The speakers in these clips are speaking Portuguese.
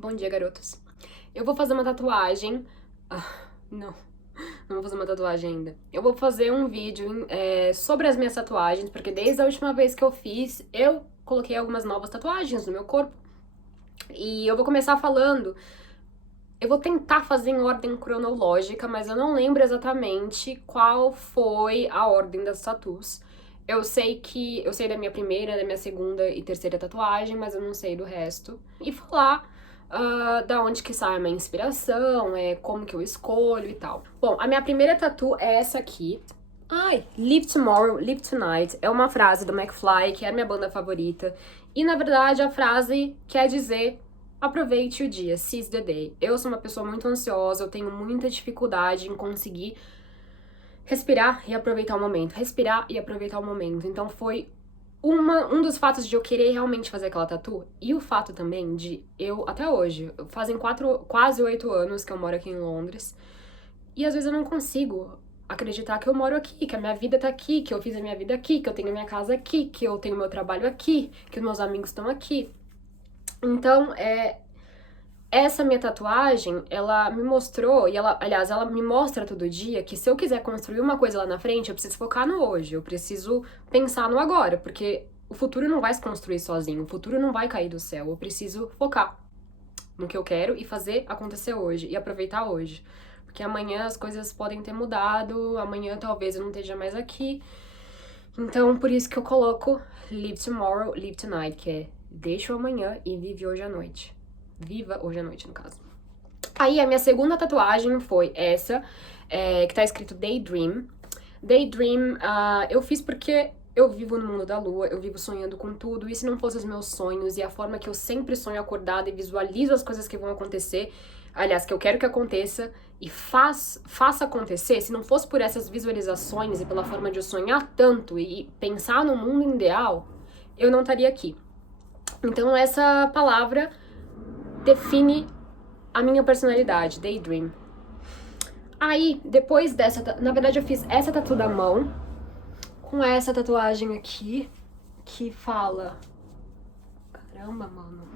Bom dia, garotos. Eu vou fazer uma tatuagem. Não, não vou fazer uma tatuagem ainda. Eu vou fazer um vídeo sobre as minhas tatuagens, porque desde a última vez que eu fiz, eu coloquei algumas novas tatuagens no meu corpo. E eu vou começar falando. Eu vou tentar fazer em ordem cronológica, mas eu não lembro exatamente qual foi a ordem das tatuas. Eu sei da minha primeira, da minha segunda e terceira tatuagem, mas eu não sei do resto. E falar da onde que sai a minha inspiração, como que eu escolho e tal. Bom, a minha primeira tatu é essa aqui. Ai, Live Tomorrow, Live Tonight é uma frase do McFly, que é a minha banda favorita. E na verdade a frase quer dizer aproveite o dia, seize the day. Eu sou uma pessoa muito ansiosa, eu tenho muita dificuldade em conseguir respirar e aproveitar o momento. Respirar e aproveitar o momento. Então foi um dos fatos de eu querer realmente fazer aquela tatu. E o fato também de eu, até hoje, fazem quase 8 anos que eu moro aqui em Londres. E às vezes eu não consigo acreditar que eu moro aqui, que a minha vida tá aqui, que eu fiz a minha vida aqui, que eu tenho a minha casa aqui, que eu tenho meu trabalho aqui, que os meus amigos estão aqui. Então, essa minha tatuagem, ela me mostrou, e ela me mostra todo dia que se eu quiser construir uma coisa lá na frente, eu preciso focar no hoje, eu preciso pensar no agora, porque o futuro não vai se construir sozinho, o futuro não vai cair do céu, eu preciso focar no que eu quero e fazer acontecer hoje, e aproveitar hoje. Porque amanhã as coisas podem ter mudado, amanhã talvez eu não esteja mais aqui. Então, por isso que eu coloco Live Tomorrow, Live Tonight, que é deixa o amanhã e vive hoje à noite. Viva hoje à noite, no caso. Aí, a minha segunda tatuagem foi essa, que tá escrito Daydream. Daydream, eu fiz porque eu vivo no mundo da lua, eu vivo sonhando com tudo, e se não fossem os meus sonhos e a forma que eu sempre sonho acordada e visualizo as coisas que vão acontecer, aliás, que eu quero que aconteça, e faça acontecer, se não fosse por essas visualizações e pela forma de eu sonhar tanto e pensar no mundo ideal, eu não estaria aqui. Então essa palavra define a minha personalidade, Daydream. Aí, depois dessa, na verdade eu fiz essa tatu da mão, com essa tatuagem aqui, que fala... Caramba, mano.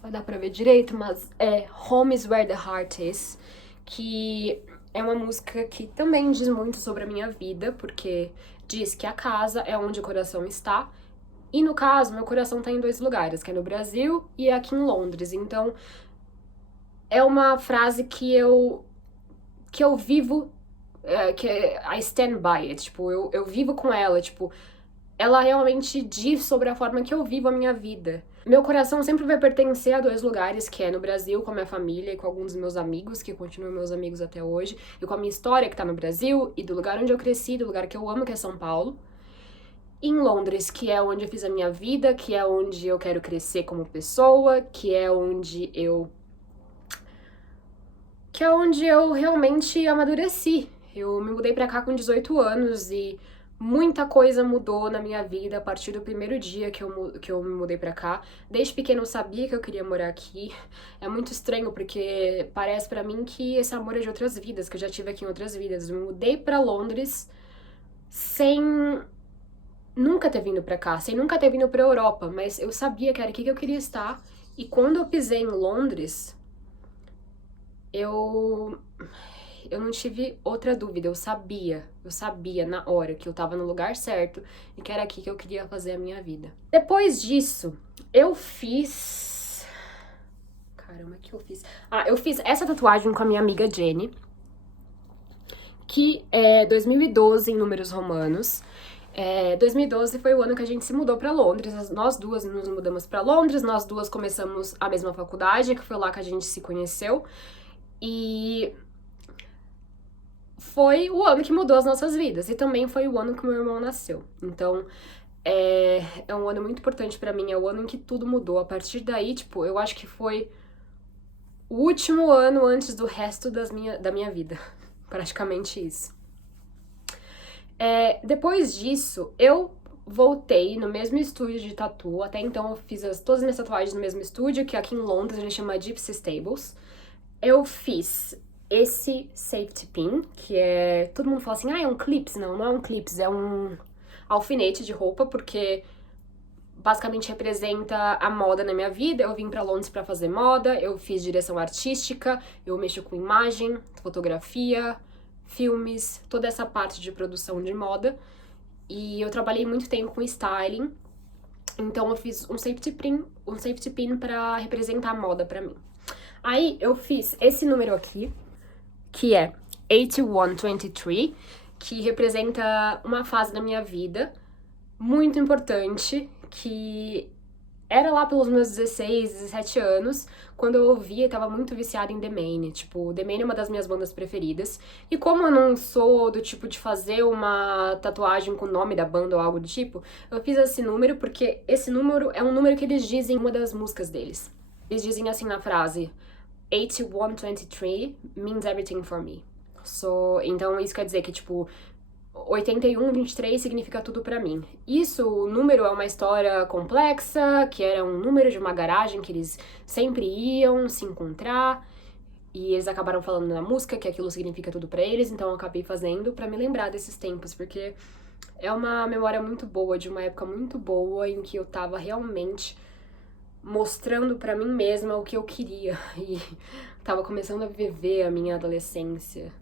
Vai dar pra ver direito, mas é Home is Where the Heart Is, que é uma música que também diz muito sobre a minha vida, porque diz que a casa é onde o coração está, e no caso, meu coração tá em dois lugares, que é no Brasil e aqui em Londres. Então, é uma frase que eu vivo, que I stand by it, tipo, eu vivo com ela, tipo, ela realmente diz sobre a forma que eu vivo a minha vida. Meu coração sempre vai pertencer a dois lugares, que é no Brasil, com a minha família e com alguns dos meus amigos, que continuam meus amigos até hoje, e com a minha história, que tá no Brasil, e do lugar onde eu cresci, do lugar que eu amo, que é São Paulo. E em Londres, que é onde eu fiz a minha vida, que é onde eu quero crescer como pessoa, que é onde eu realmente amadureci. Eu me mudei pra cá com 18 anos e muita coisa mudou na minha vida a partir do primeiro dia que eu me mudei pra cá. Desde pequeno eu sabia que eu queria morar aqui. É muito estranho porque parece pra mim que esse amor é de outras vidas, que eu já tive aqui em outras vidas. Eu me mudei pra Londres sem nunca ter vindo pra cá, sem nunca ter vindo pra Europa, mas eu sabia que era aqui que eu queria estar. E quando eu pisei em Londres, eu não tive outra dúvida, eu sabia na hora que eu tava no lugar certo e que era aqui que eu queria fazer a minha vida. Depois disso, eu fiz... Caramba, o que eu fiz? Eu fiz essa tatuagem com a minha amiga Jenny, que é 2012 em números romanos. 2012 foi o ano que a gente se mudou pra Londres, nós duas nos mudamos pra Londres, nós duas começamos a mesma faculdade, que foi lá que a gente se conheceu, e foi o ano que mudou as nossas vidas, e também foi o ano que meu irmão nasceu. Então, é um ano muito importante pra mim, é o ano em que tudo mudou. A partir daí, tipo, eu acho que foi o último ano antes do resto da minha vida. Praticamente isso. Depois disso, eu voltei no mesmo estúdio de tatu. Até então eu fiz todas as minhas tatuagens no mesmo estúdio, que aqui em Londres ele chama Gypsy Stables. Eu fiz esse safety pin, que é... Todo mundo fala assim, é um clips. Não, não é um clips, é um alfinete de roupa, porque basicamente representa a moda na minha vida. Eu vim pra Londres pra fazer moda, eu fiz direção artística, eu mexo com imagem, fotografia, filmes, toda essa parte de produção de moda. E eu trabalhei muito tempo com styling, então eu fiz um safety pin pra representar a moda pra mim. Aí eu fiz esse número aqui, que é 8123, que representa uma fase da minha vida muito importante, que era lá pelos meus 16, 17 anos, quando eu ouvia e tava muito viciada em The Maine. Tipo, The Maine é uma das minhas bandas preferidas. E como eu não sou do tipo de fazer uma tatuagem com o nome da banda ou algo do tipo, eu fiz esse número porque esse número é um número que eles dizem em uma das músicas deles. Eles dizem assim na frase: 8123 means everything for me. Então isso quer dizer que, tipo, 8123 significa tudo pra mim. Isso, o número é uma história complexa, que era um número de uma garagem que eles sempre iam se encontrar, e eles acabaram falando na música que aquilo significa tudo pra eles, então eu acabei fazendo pra me lembrar desses tempos, porque é uma memória muito boa, de uma época muito boa, em que eu tava realmente mostrando pra mim mesma o que eu queria, e tava começando a viver a minha adolescência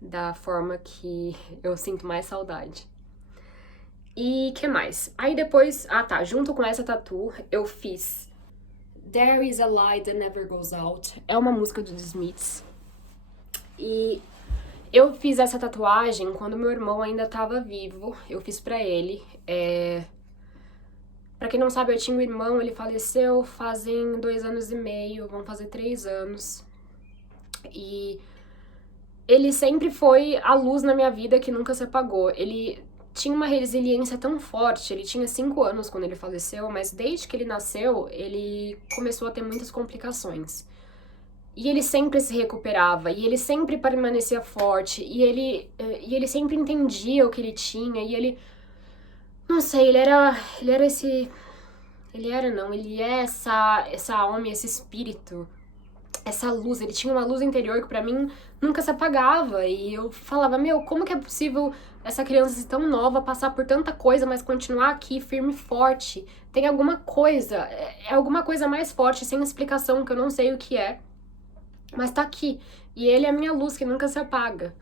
da forma que eu sinto mais saudade. E que mais? Aí depois, junto com essa tatu, eu fiz There Is a Light That Never Goes Out. É uma música do The Smiths. E eu fiz essa tatuagem quando meu irmão ainda tava vivo. Eu fiz pra ele. Pra quem não sabe, eu tinha um irmão, ele faleceu fazem 2 anos e meio, vão fazer 3 anos. E ele sempre foi a luz na minha vida que nunca se apagou. Ele tinha uma resiliência tão forte, ele tinha 5 anos quando ele faleceu, mas desde que ele nasceu, ele começou a ter muitas complicações. E ele sempre se recuperava, e ele sempre permanecia forte, e ele sempre entendia o que ele tinha, e ele... Não sei, ele é essa alma, esse espírito, essa luz. Ele tinha uma luz interior que pra mim nunca se apagava, e eu falava, como que é possível essa criança ser tão nova, passar por tanta coisa, mas continuar aqui firme e forte? Tem alguma coisa, é alguma coisa mais forte, sem explicação, que eu não sei o que é, mas tá aqui, e ele é a minha luz que nunca se apaga.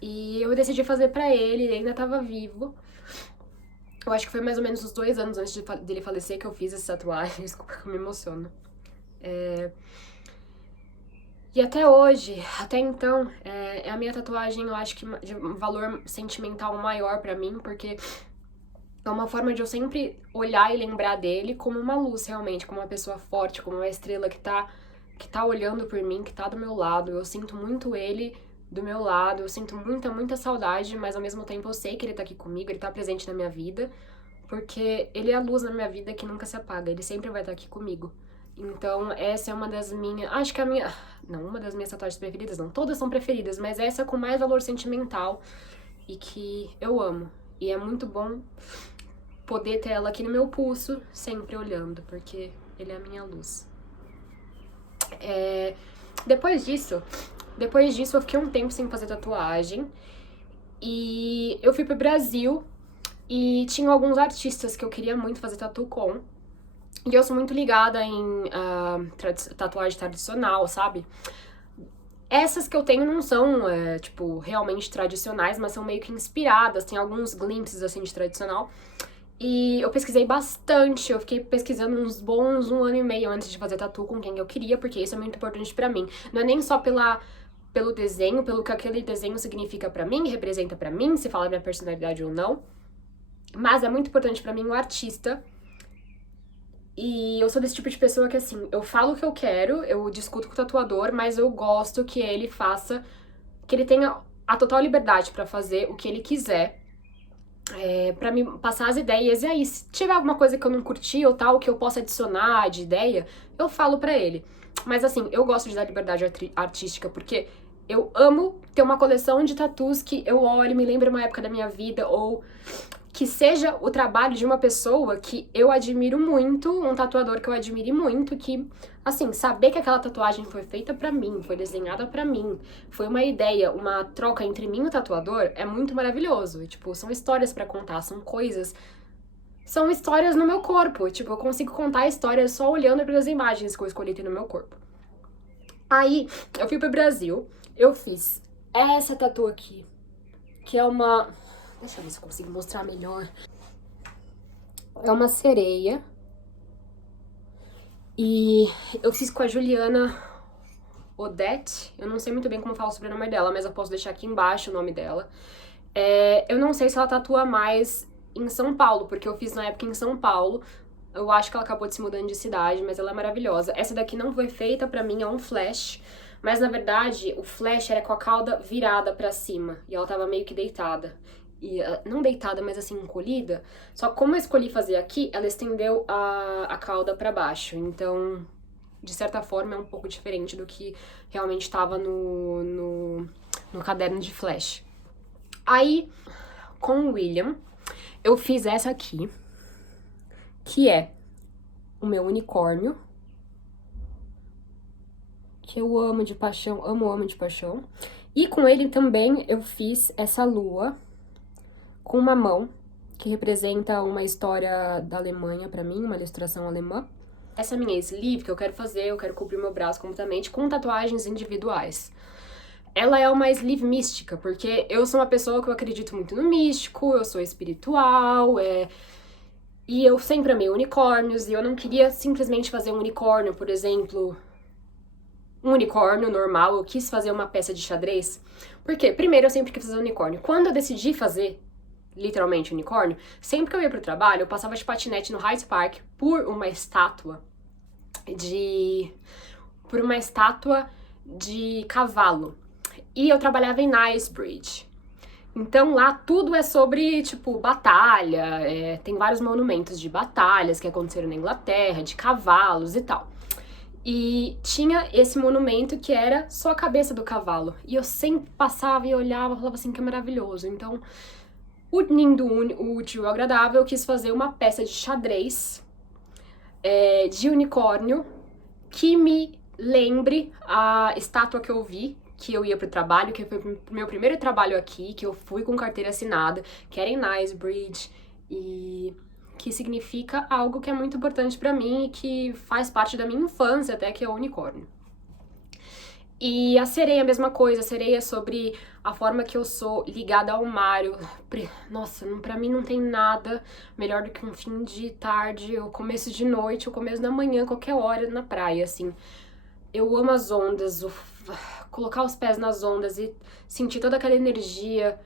E eu decidi fazer pra ele ainda tava vivo. Eu acho que foi mais ou menos uns 2 anos antes dele falecer que eu fiz essa tatuagem. Desculpa que eu me emociono. E até hoje, até então, é a minha tatuagem, eu acho que de um valor sentimental maior pra mim, porque é uma forma de eu sempre olhar e lembrar dele como uma luz, realmente, como uma pessoa forte, como uma estrela que tá olhando por mim, que tá do meu lado. Eu sinto muito ele do meu lado, eu sinto muita, muita saudade, mas ao mesmo tempo eu sei que ele tá aqui comigo, ele tá presente na minha vida, porque ele é a luz na minha vida que nunca se apaga, ele sempre vai estar aqui comigo. Então, essa é uma das minhas... Acho que não, uma das minhas tatuagens preferidas, não. Todas são preferidas, mas essa com mais valor sentimental e que eu amo. E é muito bom poder ter ela aqui no meu pulso, sempre olhando, porque ele é a minha luz. Depois disso, eu fiquei um tempo sem fazer tatuagem. E eu fui pro Brasil e tinha alguns artistas que eu queria muito fazer tatu com. E eu sou muito ligada em tatuagem tradicional, sabe? Essas que eu tenho não são, realmente tradicionais, mas são meio que inspiradas, tem alguns glimpses, assim, de tradicional. E eu pesquisei bastante, eu fiquei pesquisando uns bons 1 ano e meio antes de fazer tatu com quem eu queria, porque isso é muito importante pra mim. Não é nem só pelo desenho, pelo que aquele desenho significa pra mim, representa pra mim, se fala minha personalidade ou não, mas é muito importante pra mim o artista. E eu sou desse tipo de pessoa que, assim, eu falo o que eu quero, eu discuto com o tatuador, mas eu gosto que ele faça, que ele tenha a total liberdade pra fazer o que ele quiser, pra me passar as ideias. E aí, se tiver alguma coisa que eu não curti ou tal, que eu possa adicionar de ideia, eu falo pra ele. Mas, assim, eu gosto de dar liberdade artística, porque eu amo ter uma coleção de tatus que eu olho, me lembro uma época da minha vida, ou que seja o trabalho de uma pessoa que eu admiro muito, um tatuador que eu admire muito, que, assim, saber que aquela tatuagem foi feita pra mim, foi desenhada pra mim, foi uma ideia, uma troca entre mim e o tatuador, é muito maravilhoso. E, tipo, são histórias pra contar, são coisas, são histórias no meu corpo. Tipo, eu consigo contar histórias só olhando para as imagens que eu escolhi ter no meu corpo. Aí, eu fui pro Brasil, eu fiz essa tatu aqui, que é uma... Deixa eu ver se eu consigo mostrar melhor. É uma sereia. E eu fiz com a Juliana Odete. Eu não sei muito bem como falar o sobrenome dela, mas eu posso deixar aqui embaixo o nome dela. Eu não sei se ela tatua mais em São Paulo, porque eu fiz na época em São Paulo. Eu acho que ela acabou de se mudando de cidade, mas ela é maravilhosa. Essa daqui não foi feita pra mim, é um flash. Mas, na verdade, o flash era com a cauda virada pra cima. E ela tava meio que deitada. E, não deitada, mas assim, encolhida. Só que como eu escolhi fazer aqui, ela estendeu a cauda pra baixo. Então, de certa forma, é um pouco diferente do que realmente estava no caderno de flash. Aí, com o William, eu fiz essa aqui, que é o meu unicórnio, que eu amo de paixão, amo de paixão. E com ele também eu fiz essa lua com uma mão, que representa uma história da Alemanha pra mim, uma ilustração alemã. Essa minha sleeve que eu quero fazer, eu quero cobrir meu braço completamente com tatuagens individuais. Ela é uma sleeve mística, porque eu sou uma pessoa que eu acredito muito no místico, eu sou espiritual, e eu sempre amei unicórnios, e eu não queria simplesmente fazer um unicórnio, por exemplo, um unicórnio normal, eu quis fazer uma peça de xadrez. Por quê? Primeiro, eu sempre quis fazer um unicórnio. Quando eu decidi fazer, literalmente, unicórnio, sempre que eu ia pro trabalho, eu passava de patinete no Hyde Park por uma estátua de cavalo. E eu trabalhava em Knightsbridge. Então lá tudo é sobre, tipo, batalha, tem vários monumentos de batalhas que aconteceram na Inglaterra, de cavalos e tal. E tinha esse monumento que era só a cabeça do cavalo. E eu sempre passava e olhava e falava assim, que maravilhoso. Então, unindo o útil ao agradável, eu quis fazer uma peça de xadrez de unicórnio que me lembre a estátua que eu vi, que eu ia pro trabalho, que foi o meu primeiro trabalho aqui, que eu fui com carteira assinada, que era em Knightsbridge, e que significa algo que é muito importante pra mim e que faz parte da minha infância até, que é o unicórnio. E a sereia, a mesma coisa, a sereia é sobre a forma que eu sou ligada ao mar. Nossa, pra mim não tem nada melhor do que um fim de tarde, ou começo de noite, ou começo da manhã, qualquer hora na praia, assim. Eu amo as ondas, colocar os pés nas ondas e sentir toda aquela energia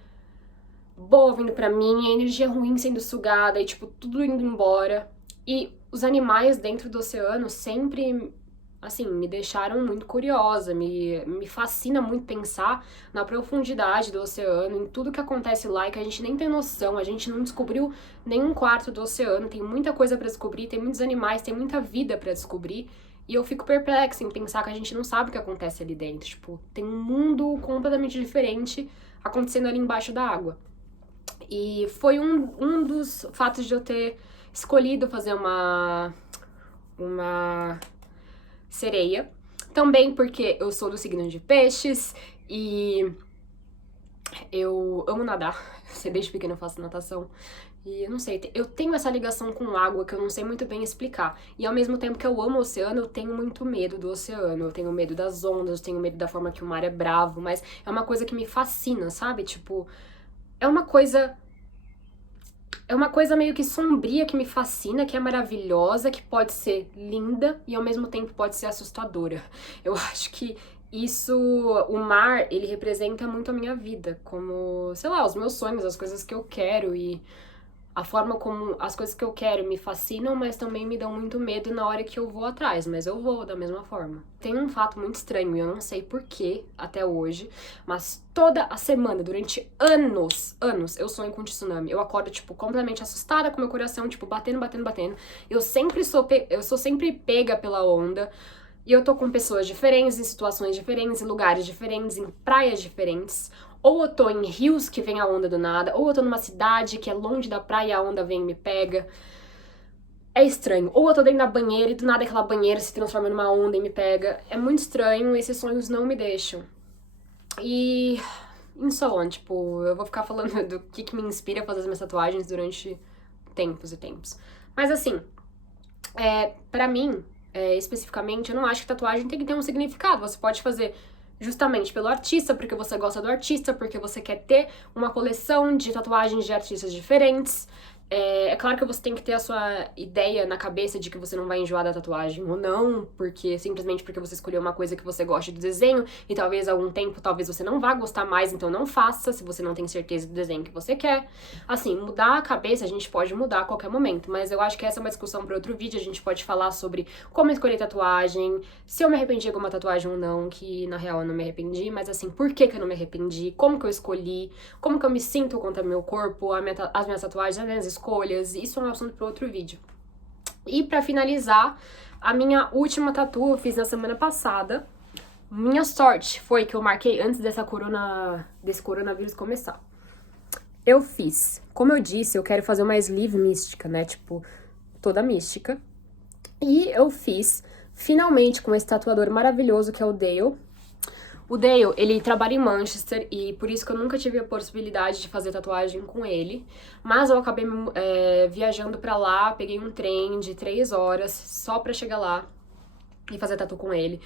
boa vindo pra mim, a energia ruim sendo sugada e, tipo, tudo indo embora. E os animais dentro do oceano sempre, assim, me deixaram muito curiosa, me fascina muito pensar na profundidade do oceano, em tudo que acontece lá e que a gente nem tem noção, a gente não descobriu nenhum quarto do oceano, tem muita coisa pra descobrir, tem muitos animais, tem muita vida pra descobrir. E eu fico perplexa em pensar que a gente não sabe o que acontece ali dentro. Tipo, tem um mundo completamente diferente acontecendo ali embaixo da água. E foi um dos fatos de eu ter escolhido fazer uma sereia. Também porque eu sou do signo de peixes e eu amo nadar. Desde pequena eu faço natação. E eu não sei, eu tenho essa ligação com água que eu não sei muito bem explicar. E ao mesmo tempo que eu amo o oceano, eu tenho muito medo do oceano. Eu tenho medo das ondas, eu tenho medo da forma que o mar é bravo. Mas é uma coisa que me fascina, sabe? Tipo, é uma coisa meio que sombria que me fascina, que é maravilhosa, que pode ser linda e ao mesmo tempo pode ser assustadora. Eu acho que isso, o mar, ele representa muito a minha vida, como, sei lá, os meus sonhos, as coisas que eu quero e a forma como as coisas que eu quero me fascinam, mas também me dão muito medo na hora que eu vou atrás, mas eu vou da mesma forma. Tem um fato muito estranho, e eu não sei porquê até hoje, mas toda a semana, durante anos, eu sonho com tsunami. Eu acordo, tipo, completamente assustada com meu coração, tipo, batendo. Eu sou sempre pega pela onda. E eu tô com pessoas diferentes, em situações diferentes, em lugares diferentes, em praias diferentes. Ou eu tô em rios que vem a onda do nada, ou eu tô numa cidade que é longe da praia e a onda vem e me pega. É estranho. Ou eu tô dentro da banheira e do nada aquela banheira se transforma numa onda e me pega. É muito estranho, esses sonhos não me deixam. E... em so on, tipo, eu vou ficar falando do que me inspira a fazer as minhas tatuagens durante tempos e tempos. Mas assim, pra mim, especificamente, eu não acho que tatuagem tem que ter um significado. Você pode fazer justamente pelo artista, porque você gosta do artista, porque você quer ter uma coleção de tatuagens de artistas diferentes. É claro que você tem que ter a sua ideia na cabeça de que você não vai enjoar da tatuagem ou não, porque simplesmente porque você escolheu uma coisa que você gosta do desenho e talvez algum tempo talvez você não vá gostar mais, então não faça, se você não tem certeza do desenho que você quer. Assim, mudar a cabeça a gente pode mudar a qualquer momento, mas eu acho que essa é uma discussão para outro vídeo. A gente pode falar sobre como escolher tatuagem, se eu me arrependi de alguma tatuagem ou não, que na real eu não me arrependi, mas assim, por que eu não me arrependi, como que eu escolhi, como que eu me sinto quanto ao meu corpo, as minhas tatuagens, as minhas escolhas. Isso é um assunto para outro vídeo. E pra finalizar, a minha última tatu eu fiz na semana passada. Minha sorte foi que eu marquei antes desse coronavírus começar. Eu fiz, como eu disse, eu quero fazer uma sleeve mística, né, tipo, toda mística. E eu fiz, finalmente, com esse tatuador maravilhoso que é o Dale. O Dale, ele trabalha em Manchester e por isso que eu nunca tive a possibilidade de fazer tatuagem com ele. Mas eu acabei viajando pra lá, peguei um trem de 3 horas só pra chegar lá e fazer tatu com ele.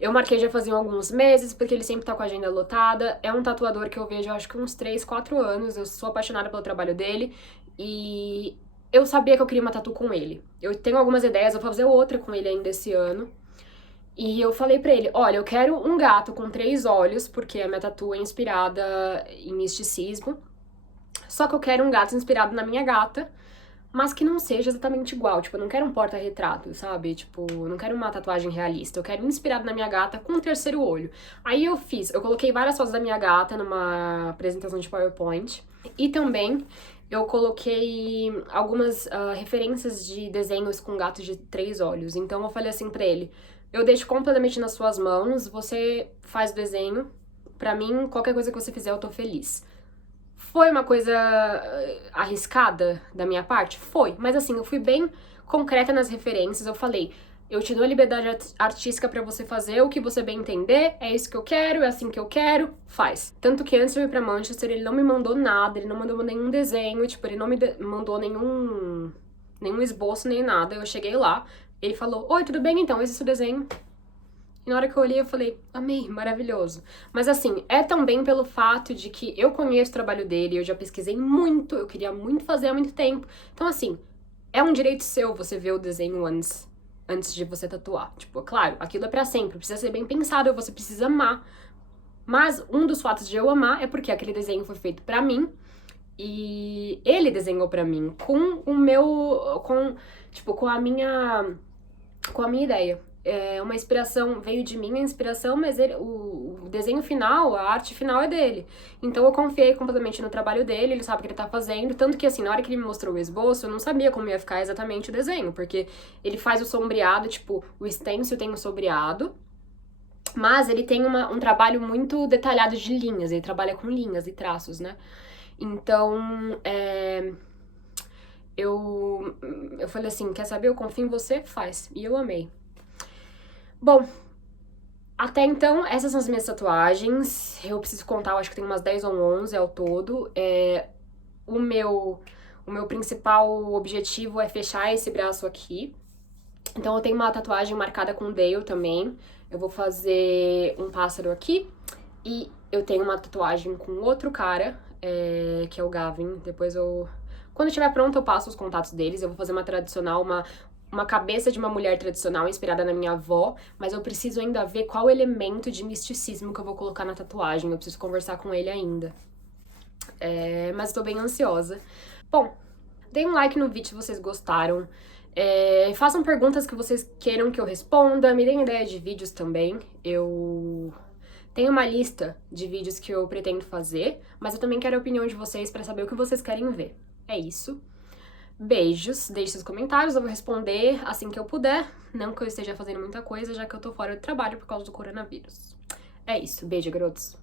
Eu marquei já fazia alguns meses, porque ele sempre tá com a agenda lotada. É um tatuador que eu vejo, acho que uns 3, 4 anos. Eu sou apaixonada pelo trabalho dele e eu sabia que eu queria uma tatu com ele. Eu tenho algumas ideias, eu vou fazer outra com ele ainda esse ano. E eu falei pra ele, olha, eu quero um gato com 3 olhos, porque a minha tatu é inspirada em misticismo. Só que eu quero um gato inspirado na minha gata, mas que não seja exatamente igual. Tipo, eu não quero um porta-retrato, sabe? Tipo, eu não quero uma tatuagem realista. Eu quero inspirado na minha gata com um terceiro olho. Aí eu coloquei várias fotos da minha gata numa apresentação de PowerPoint. E também eu coloquei algumas referências de desenhos com gatos de 3 olhos. Então eu falei assim pra ele, eu deixo completamente nas suas mãos, você faz o desenho, pra mim, qualquer coisa que você fizer eu tô feliz. Foi uma coisa arriscada da minha parte? Foi, mas assim, eu fui bem concreta nas referências, eu falei, eu te dou a liberdade artística pra você fazer o que você bem entender, é isso que eu quero, é assim que eu quero, faz. Tanto que antes de eu ir pra Manchester, ele não me mandou nada, ele não mandou nenhum desenho, tipo, ele não me mandou nenhum esboço, nem nada. Eu cheguei lá, ele falou, oi, tudo bem então, esse é o seu desenho. E na hora que eu olhei, eu falei, amei, maravilhoso. Mas assim, é também pelo fato de que eu conheço o trabalho dele, eu já pesquisei muito, eu queria muito fazer há muito tempo. Então assim, é um direito seu você ver o desenho antes de você tatuar. Tipo, claro, aquilo é pra sempre, precisa ser bem pensado, você precisa amar. Mas um dos fatos de eu amar é porque aquele desenho foi feito pra mim, e ele desenhou pra mim com a minha ideia. Uma inspiração veio de mim, a inspiração, mas o desenho final, a arte final é dele. Então eu confiei completamente no trabalho dele, ele sabe o que ele tá fazendo, tanto que assim, na hora que ele me mostrou o esboço, eu não sabia como ia ficar exatamente o desenho, porque ele faz o sombreado, tipo, o stencil tem o sombreado, mas ele tem um trabalho muito detalhado de linhas, ele trabalha com linhas e traços, né? Então, eu falei assim, quer saber, eu confio em você, faz. E eu amei. Bom, até então, essas são as minhas tatuagens. Eu preciso contar, eu acho que tem umas 10 ou 11 ao todo. O meu principal objetivo é fechar esse braço aqui. Então eu tenho uma tatuagem marcada com Dale também. Eu vou fazer um pássaro aqui. E eu tenho uma tatuagem com outro cara, que é o Gavin. Depois quando estiver pronto, eu passo os contatos deles. Eu vou fazer uma tradicional, uma cabeça de uma mulher tradicional inspirada na minha avó, mas eu preciso ainda ver qual elemento de misticismo que eu vou colocar na tatuagem. Eu preciso conversar com ele ainda. Mas tô bem ansiosa. Bom, deem um like no vídeo se vocês gostaram. Façam perguntas que vocês queiram que eu responda. Me deem ideia de vídeos também. Eu tenho uma lista de vídeos que eu pretendo fazer, mas eu também quero a opinião de vocês pra saber o que vocês querem ver. É isso. Beijos, deixe seus comentários, eu vou responder assim que eu puder. Não que eu esteja fazendo muita coisa, já que eu tô fora do trabalho por causa do coronavírus. É isso, beijo, garotos.